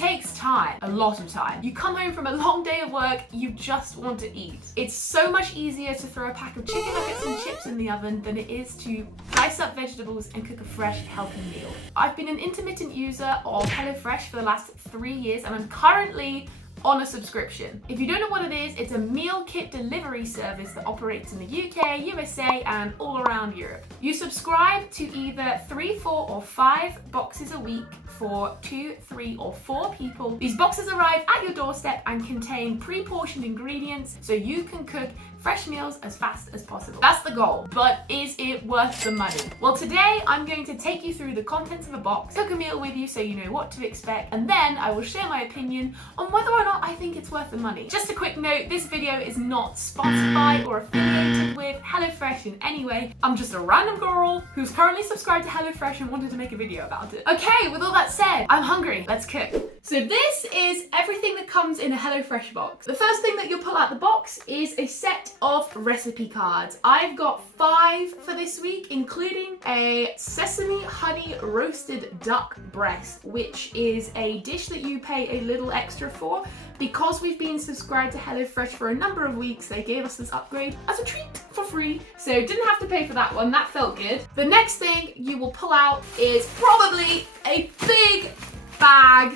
takes time, a lot of time. You come home from a long day of work, you just want to eat. It's so much easier to throw a pack of chicken nuggets and chips in the oven than it is to dice up vegetables and cook a fresh, healthy meal. I've been an intermittent user of HelloFresh for the last 3 years, and I'm currently on a subscription. If you don't know what it is, it's a meal kit delivery service that operates in the UK, USA, and all around Europe. You subscribe to either 3, 4, or 5 boxes a week for 2, 3, or 4 people. These boxes arrive at your doorstep and contain pre-portioned ingredients so you can cook fresh meals as fast as possible. That's the goal, but is it worth the money? Well, today I'm going to take you through the contents of a box, cook a meal with you so you know what to expect, and then I will share my opinion on whether or not I think it's worth the money. Just a quick note, this video is not sponsored by or affiliated with HelloFresh in any way. I'm just a random girl who's currently subscribed to HelloFresh and wanted to make a video about it. Okay, with all that said, I'm hungry. Let's cook. So this is everything that comes in a HelloFresh box. The first thing that you'll pull out the box is a set of recipe cards. I've got 5 for this week, including a sesame honey roasted duck breast, which is a dish that you pay a little extra for. Because we've been subscribed to HelloFresh for a number of weeks, they gave us this upgrade as a treat for free. So didn't have to pay for that one, that felt good. The next thing you will pull out is probably a big bag.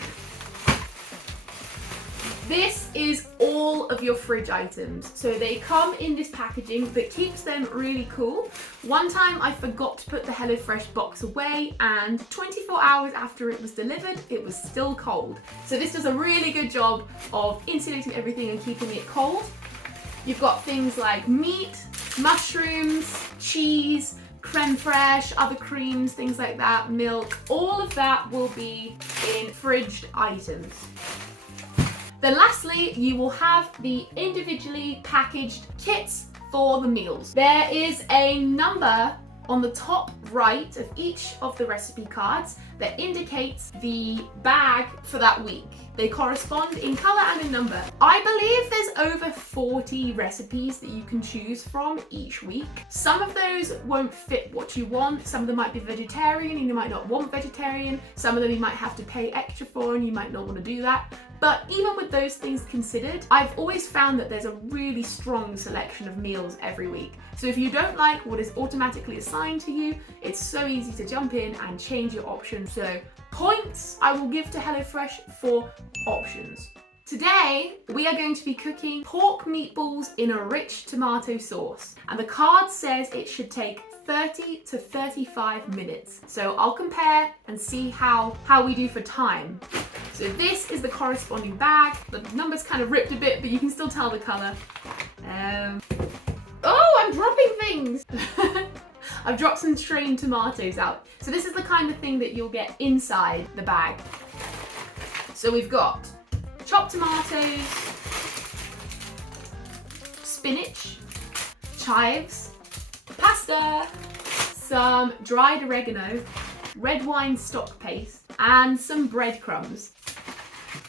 This is all of your fridge items. So they come in this packaging that keeps them really cool. One time I forgot to put the HelloFresh box away, and 24 hours after it was delivered, it was still cold. So this does a really good job of insulating everything and keeping it cold. You've got things like meat, mushrooms, cheese, creme fraiche, other creams, things like that, milk. All of that will be in fridged items. Then lastly, you will have the individually packaged kits for the meals. There is a number on the top right of each of the recipe cards that indicates the bag for that week. They correspond in colour and in number. I believe there's over 40 recipes that you can choose from each week. Some of those won't fit what you want. Some of them might be vegetarian and you might not want vegetarian. Some of them you might have to pay extra for and you might not want to do that. But even with those things considered, I've always found that there's a really strong selection of meals every week. So if you don't like what is automatically assigned to you, it's so easy to jump in and change your options. So points I will give to HelloFresh for options. Today, we are going to be cooking pork meatballs in a rich tomato sauce. And the card says it should take 30 to 35 minutes. So I'll compare and see how we do for time. So this is the corresponding bag. The number's kind of ripped a bit, but you can still tell the colour. Oh, I'm dropping things! I've dropped some strained tomatoes out. So this is the kind of thing that you'll get inside the bag. So we've got chopped tomatoes, spinach, chives, pasta, some dried oregano, red wine stock paste, and some breadcrumbs.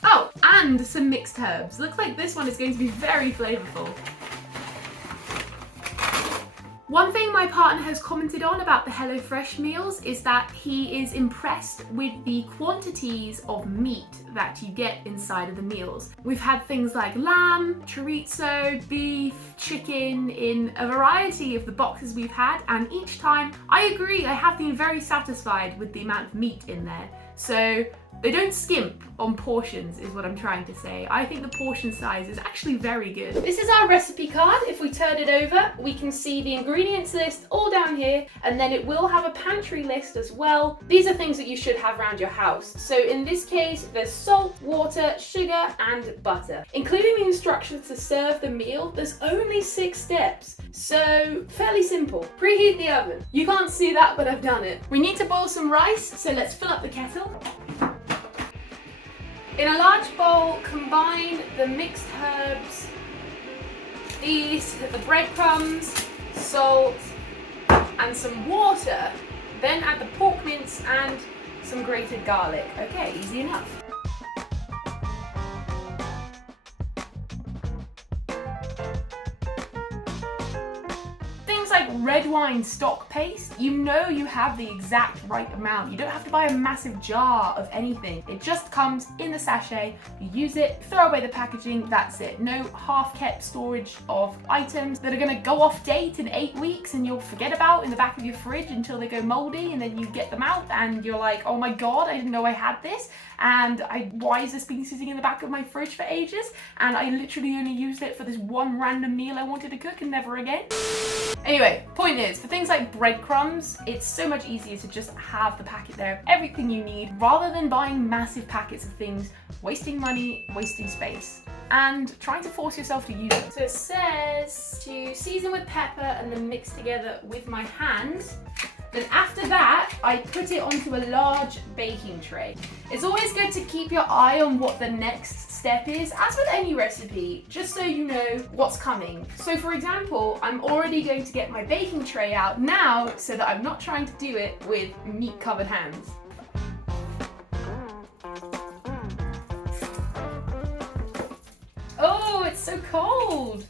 Oh, and some mixed herbs. Looks like this one is going to be very flavourful. One thing my partner has commented on about the HelloFresh meals is that he is impressed with the quantities of meat that you get inside of the meals. We've had things like lamb, chorizo, beef, chicken in a variety of the boxes we've had, and each time, I agree, I have been very satisfied with the amount of meat in there. So they don't skimp on portions is what I'm trying to say. I think the portion size is actually very good. This is our recipe card. If we turn it over, we can see the ingredients list all down here, and then it will have a pantry list as well. These are things that you should have around your house. So in this case, there's salt, water, sugar, and butter. Including the instructions to serve the meal, there's only 6 steps. So fairly simple. Preheat the oven. You can't see that, but I've done it. We need to boil some rice, so let's fill up the kettle. In a large bowl, combine the mixed herbs, the breadcrumbs, salt, and some water. Then add the pork mince and some grated garlic. Okay, easy enough. Things like red wine stock paste, you know you have the exact right amount. You don't have to buy a massive jar of anything. It just comes in the sachet, you use it, throw away the packaging, that's it. No half-kept storage of items that are gonna go off date in 8 weeks and you'll forget about in the back of your fridge until they go moldy, and then you get them out and you're like, oh my god, I didn't know I had this, and why has this been sitting in the back of my fridge for ages, and I literally only used it for this one random meal I wanted to cook and never again. Anyway, point is, for things like breadcrumbs, it's so much easier to just have the packet there of everything you need rather than buying massive packets of things, wasting money, wasting space, and trying to force yourself to use it. So it says to season with pepper and then mix together with my hands. Then after that, I put it onto a large baking tray. It's always good to keep your eye on what the next step is, as with any recipe, just so you know what's coming. So for example, I'm already going to get my baking tray out now so that I'm not trying to do it with meat-covered hands. Oh, it's so cold!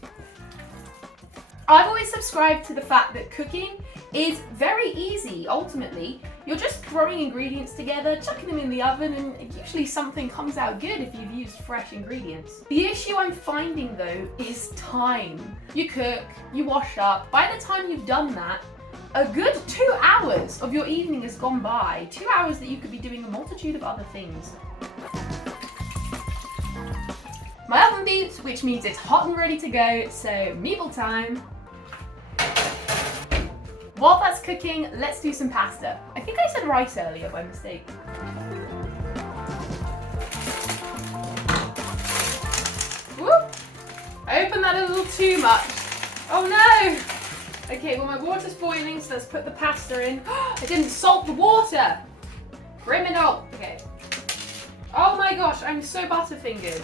I've always subscribed to the fact that cooking is very easy, ultimately. You're just throwing ingredients together, chucking them in the oven, and usually something comes out good if you've used fresh ingredients. The issue I'm finding though is time. You cook, you wash up, by the time you've done that, a good 2 hours of your evening has gone by. 2 hours that you could be doing a multitude of other things. My oven beeps, which means it's hot and ready to go, so meatball time. While that's cooking, let's do some pasta. I think I said rice earlier by mistake. Whoop! I opened that a little too much. Oh no! Okay, well my water's boiling, so let's put the pasta in. I didn't salt the water! Criminal! Okay. Oh my gosh, I'm so butterfingered.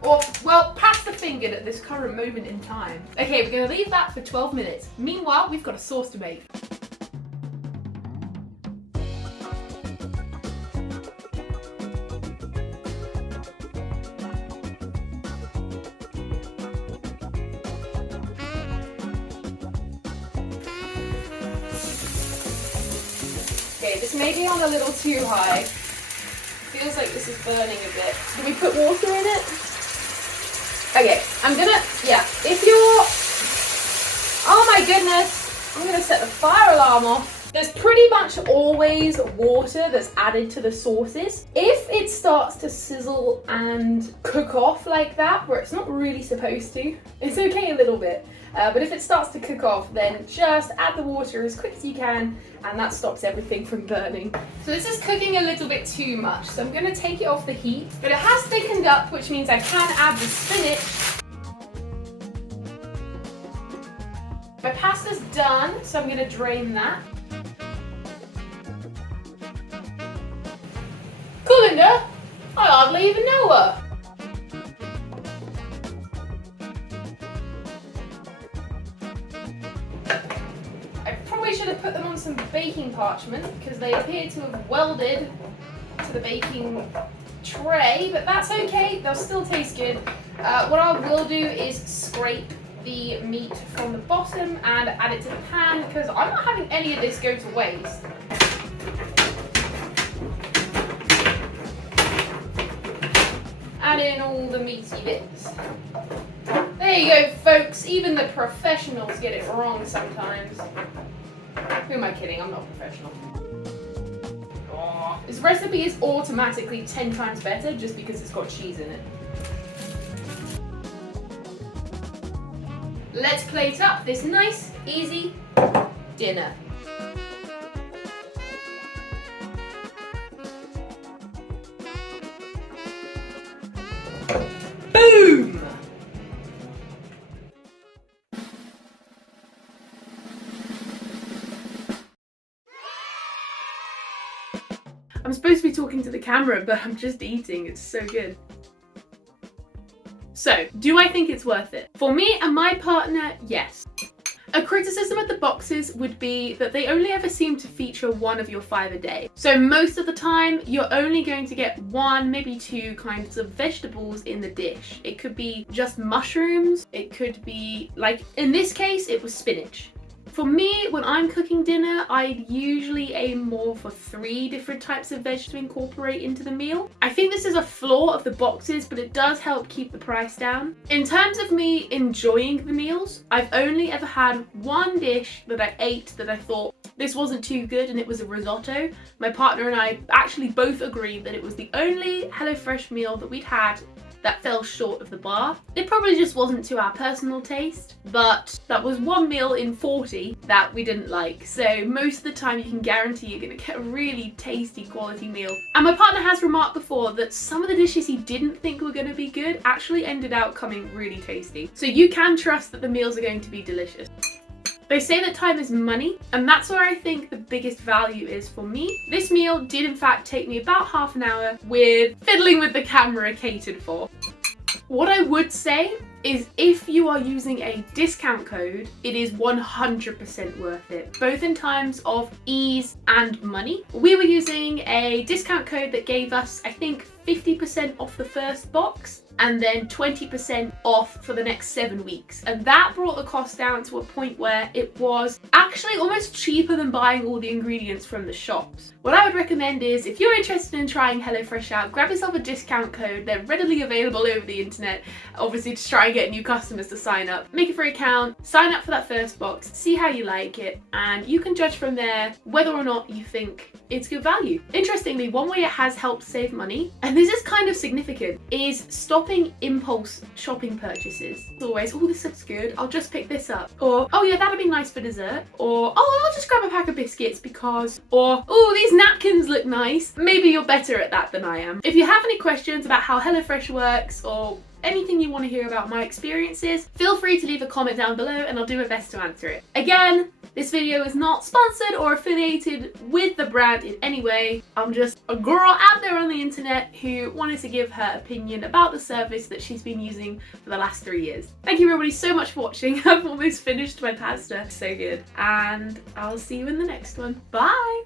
Or, well, pasta-fingered at this current moment in time. Okay, we're gonna leave that for 12 minutes. Meanwhile, we've got a sauce to make. Okay, this may be on a little too high. Feels like this is burning a bit. Do we put water in it? Okay, I'm gonna, if you're, oh my goodness, I'm gonna set the fire alarm off. There's pretty much always water that's added to the sauces. If it starts to sizzle and cook off like that, where it's not really supposed to, it's okay a little bit. But if it starts to cook off, then just add the water as quick as you can, and that stops everything from burning. So this is cooking a little bit too much, so I'm gonna take it off the heat. But it has thickened up, which means I can add the spinach. My pasta's done, so I'm gonna drain that. Cool, Linda. I hardly even know her. I should have put them on some baking parchment because they appear to have welded to the baking tray, but that's okay, they'll still taste good. What I will do is scrape the meat from the bottom and add it to the pan because I'm not having any of this go to waste. Add in all the meaty bits. There you go, folks. Even the professionals get it wrong sometimes. Who am I kidding? I'm not a professional. Oh, this recipe is automatically 10 times better just because it's got cheese in it. Let's plate up this nice, easy dinner. Boom! I'm supposed to be talking to the camera, but I'm just eating. It's so good. So, do I think it's worth it? For me and my partner, yes. A criticism of the boxes would be that they only ever seem to feature one of your 5 a day. So most of the time, you're only going to get 1, maybe 2 kinds of vegetables in the dish. It could be just mushrooms. It could be, like in this case, it was spinach. For me, when I'm cooking dinner, I usually aim more for 3 different types of veg to incorporate into the meal. I think this is a flaw of the boxes, but it does help keep the price down. In terms of me enjoying the meals, I've only ever had one dish that I ate that I thought this wasn't too good, and it was a risotto. My partner and I actually both agreed that it was the only HelloFresh meal that we'd had that fell short of the bar. It probably just wasn't to our personal taste, but that was one meal in 40 that we didn't like. So most of the time you can guarantee you're gonna get a really tasty quality meal. And my partner has remarked before that some of the dishes he didn't think were gonna be good actually ended up coming really tasty. So you can trust that the meals are going to be delicious. They say that time is money, and that's where I think the biggest value is for me. This meal did in fact take me about half an hour with fiddling with the camera catered for. What I would say is if you are using a discount code, it is 100% worth it, both in terms of ease and money. We were using a discount code that gave us, I think, 50% off the first box and then 20% off for the next 7 weeks. And that brought the cost down to a point where it was actually almost cheaper than buying all the ingredients from the shops. What I would recommend is if you're interested in trying HelloFresh out, grab yourself a discount code. They're readily available over the internet, obviously to try and get new customers to sign up. Make a free account, sign up for that first box, see how you like it, and you can judge from there whether or not you think it's good value. Interestingly, one way it has helped save money, and this is kind of significant, is stopping impulse shopping purchases. It's always, oh, this looks good, I'll just pick this up. Or, oh yeah, that'll be nice for dessert. Or, oh, I'll just grab a pack of biscuits because, or, oh, these napkins look nice. Maybe you're better at that than I am. If you have any questions about how HelloFresh works or anything you want to hear about my experiences, feel free to leave a comment down below and I'll do my best to answer it. Again, this video is not sponsored or affiliated with the brand in any way. I'm just a girl out there on the internet who wanted to give her opinion about the service that she's been using for the last 3 years. Thank you everybody so much for watching. I've almost finished my pasta. So good. And I'll see you in the next one. Bye!